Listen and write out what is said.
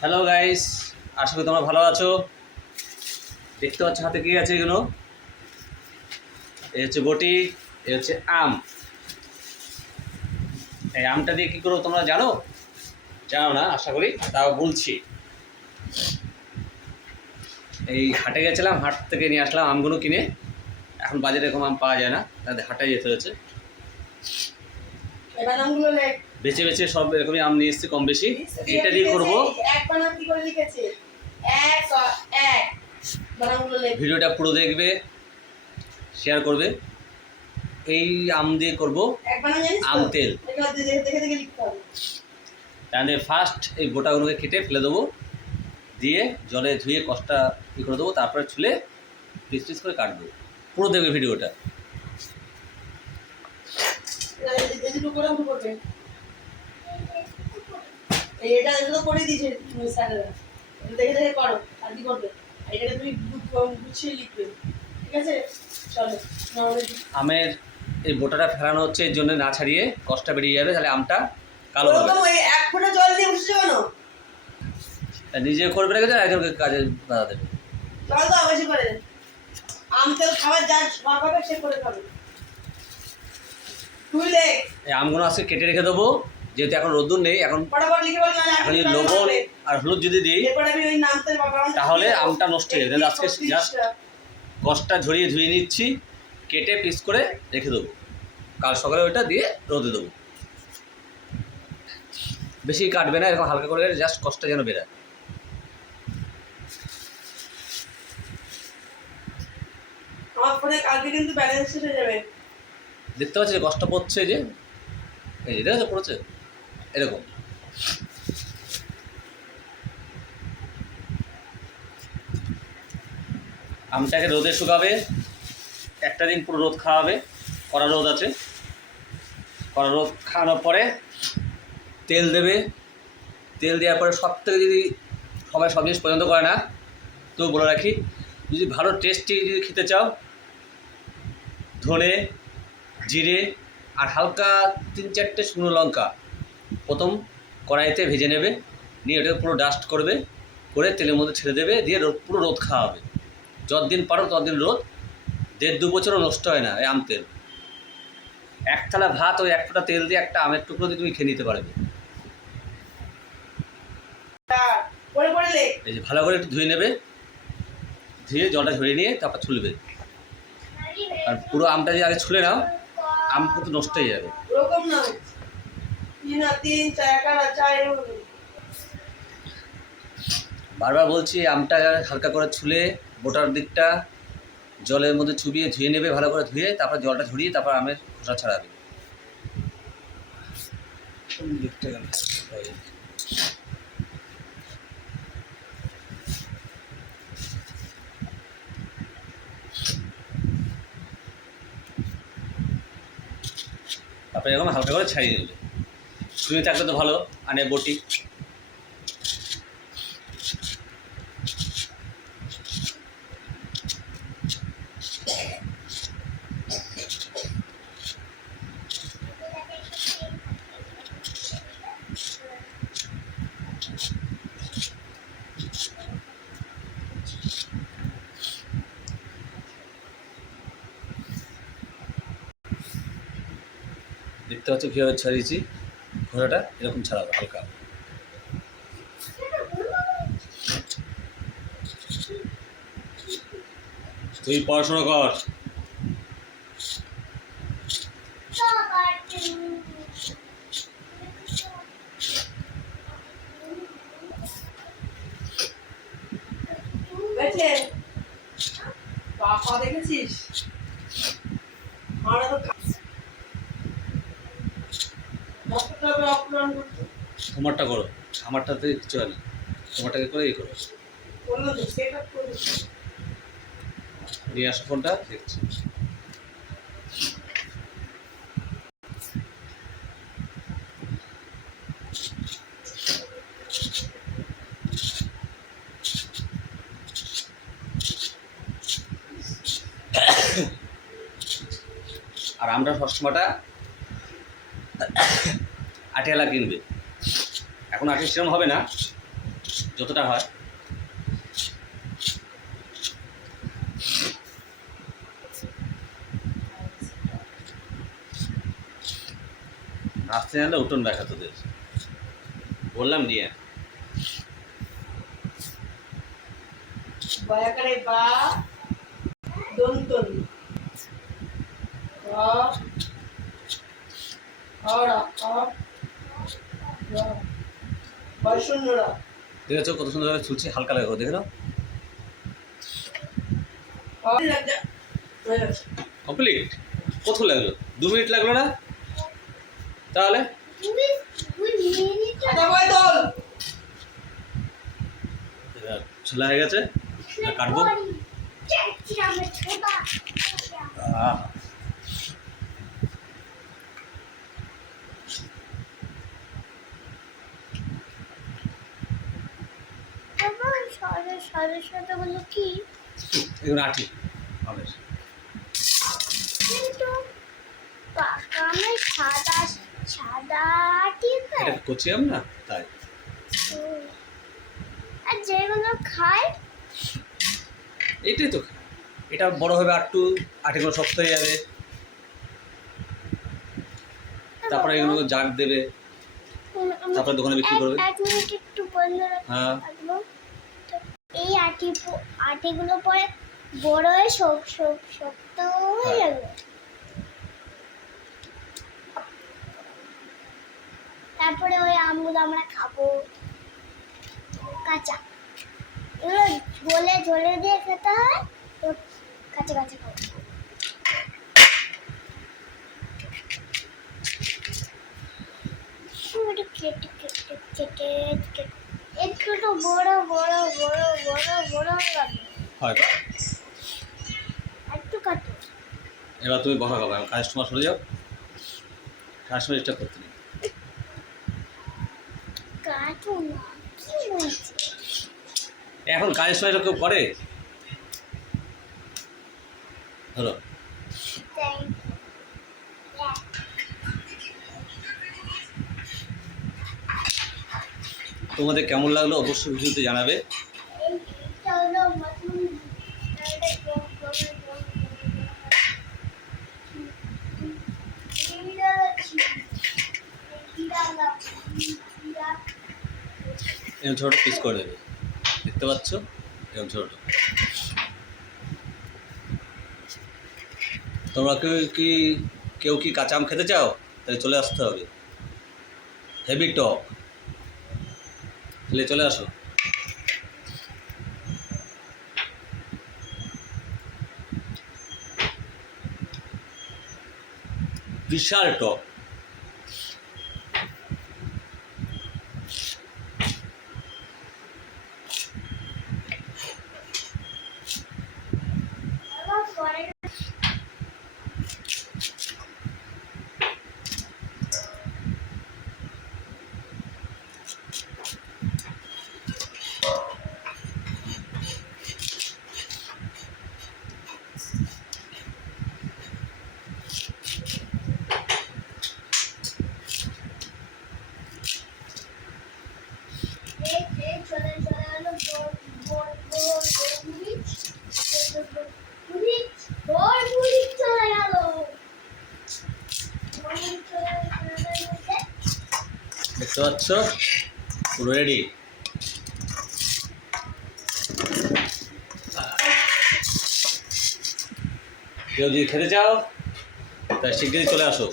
Hello guys আশা করি তোমরা ভালো আছো। দেখতে পাচ্ছ হাতে কি আছে এগুলো? এই হচ্ছে বটি, এই হচ্ছে আম। এই আমটা দিয়ে কী করব তোমরা জানো? জানো না, আশা করি, তাও বলছি। এই হাটে গেছিলাম, হাট থেকে নিয়ে আসলাম আমগুলো কিনে। এখন বাজারে এরকম আম পাওয়া যায় না, তাদের হাটে যেতে হয়েছে। এবার নামগুলো লেখ। বেছে বেছে সব এরকমই আম নিয়ে এসেছি কম বেশি। এটা দিয়ে করব। ভিডিওটা পুরো দেখবে শেয়ার করবে। এই আম দিয়ে করব? আম তেল। তাহলে ফার্স্ট এই গোটাগুলোকে কেটে ফেলে দেবো। দিয়ে জলে ধুয়ে কষটা ই করে দেবো তারপরে ছুলে পিস পিস করে কাটবো। পুরো দেখবে ভিডিওটা। এটা এই করে তো দিয়েছে স্যারেরা। দেখে দেখে করো আর কি করবে? আর এটাকে তুমি গুছিয়ে লিখবে। ঠিক আছে? চলো আমের এই বোটাটা ফেলানো হচ্ছে এর জন্য না ছাড়িয়ে কষটা বেরিয়ে যাবে তাহলে আমটা কালো হবে। এক ফোঁটা জল দিয়ে বসেছো কেন? তা নিজে করবে রেখেছে আর একজনকে কাজে বাধা দেবে? জল দাও বেশি করে আম তেল খাবার যা সব হবে সে করে খাবে। তুই লেখ এই আমগুলো আজকে কেটে রেখে দেবো। যেহেতু এখন রোদ্দুর নেই এখন যদি লবণ আর হলুদ যদি দিই তাহলে আমটা নষ্ট হয়ে যাবে। আজকে just কষটা ঝরিয়ে ধুয়ে নিচ্ছি কেটে পিস করে রেখে দেবো। কাল সকালে ওইটা দিয়ে রোদে দেবো। বেশি কাটবে না এরকম হালকা করে জাস্ট কষটা যেন বেরায়। দেখতে পাচ্ছি কষ্ট পড়ছে যে। এই যে দেখেছ? পড়েছে? এরকম। আমটাকে রোদে শুকাবে, একটা দিন পুরো রোদ খাওয়াবে, কড়া রোদ আছে। কড়া রোদ খাওয়ানোর পরে তেল দেবে। তেল দেওয়ার পরে সব থেকে যদি সবাই সব জিনিস পছন্দ করে না তো বলে রাখি, যদি ভালো টেস্টি যদি খেতে চাও, ধনে, জিরে আর হালকা তিন চারটে শুকনো লঙ্কা প্রথম কড়াইতে ভেজে নেবে নিয়ে ওটাকে পুরো ডাস্ট করবে করে তেলের মধ্যে ছেড়ে দেবে দিয়ে রোদ পুরো রোদ খাওয়াবে। যতদিন পারো ততদিন রোদ দেড় দু বছরও নষ্ট হয় না এই আম তেল। এক থালা ভাত ওই এক ফোঁটা তেল দিয়ে একটা আমের টুকরো দিয়ে তুমি খেয়ে নিতে পারবে। এই যে ভালো করে একটু ধুয়ে নেবে ধুয়ে জলটা ঝরিয়ে নিয়ে তারপর ছুলবে। আর পুরো আমটা যদি আগে ছুলে নাও আম পুরো নষ্ট হয়ে যাবে। বারবার বলছি, আমটা হালকা করে ছুলে বোটার দিকটা জলের মধ্যে চুবিয়ে ধুয়ে নেবে, ভালো করে ধুয়ে তারপর জলটা ঝরিয়ে তারপর আমের খোসা ছাড়াবে। তারপরে এরকম হালকা করে ছাড়িয়ে নেবে। ছুরি থাকলে তো ভালো আনে বটি। দেখতে পাচ্ছ কীভাবে ছাড়িয়েছি? ঘোড়াটা এরকম ছাড়াবো হালকা। তুই পড়াশোনা কর। দেখেছিস আমরা তো মশলাটা হবে অপমান করতে তোমারটা করো। আমারটাতে কিছু হয় না। তোমারটাকে করে এই করে। নিয়ে আসো ফোনটা দেখছি। আর আমরা সবসময়টা আটিয়ালা কিনবে। এখন আটি সেরকম হবে না, যতটা হয়। আসতে জানলে উঠোন দেখা তোদের। বললাম। বয়াকারে বা দেখেছ কত সুন্দরভাবে ছুলছি হালকা লাগে দেখে নাও। গেছে কমপ্লিট কত লাগল? দু মিনিট লাগল না? তাহলে? ছোলা হয়ে গেছে কাটবো। আহ, সাদা সাদা সাদা কি? এগুলো আটি আমের। কিন্তু বাগানে সাদা সাদা ঠিক এটা কচি আম না? তাই। আর যেগুলো খায়? তো এটা বড় হবে আটটু আটিগুলো শক্ত হয়ে যাবে। তারপরে এগুলো জাগ দেবে। তারপরে দোকানে বিক্রি করবে। হ্যাঁ। আটি আটিগুলো পরে বড় হয়ে শোক শোক শক্ত হয়ে হ্যাঁ। যাবে। তারপরে ওই আমগুলো আমরা খাব। কাঁচা। এগুলো ঝোলে ঝোলে দিয়ে খেতে হয় তো কাঁচা কাঁচা খাব একটু কেটে কেটে কেটে কেটে একটু তো বড় বড় বড় বড় একটু কাটো। এবার তুমি বসা খাবে কাস্টমার চলে যাও। কাস্টমার ডিস্টার্ব করতে নেই। এখন কাজের সময় কেউ করে? হলো তোমাদের কেমন লাগল অবশ্যই ভিডিওতে জানাবে। এরকম ছোটো পিস করে দেবে। দেখতে পাচ্ছ? এরকম ছোটো। তোমরা কেউ কি কেউ কি কাঁচা আম খেতে চাও? তাহলে চলে আসতে হবে। হেভি টক তাহলে চলে আসো। বিশাল টক আবার পরে এই এই চলে চলে গেল বড় বড় বড় মুড়িচ মুড়িচ বড় মুড়িচ চলে গেল মুড়িচ চলে গেল পাচ্ছ? রেডি যদি খেতে চাও তাই শিগগিরই চলে আসো।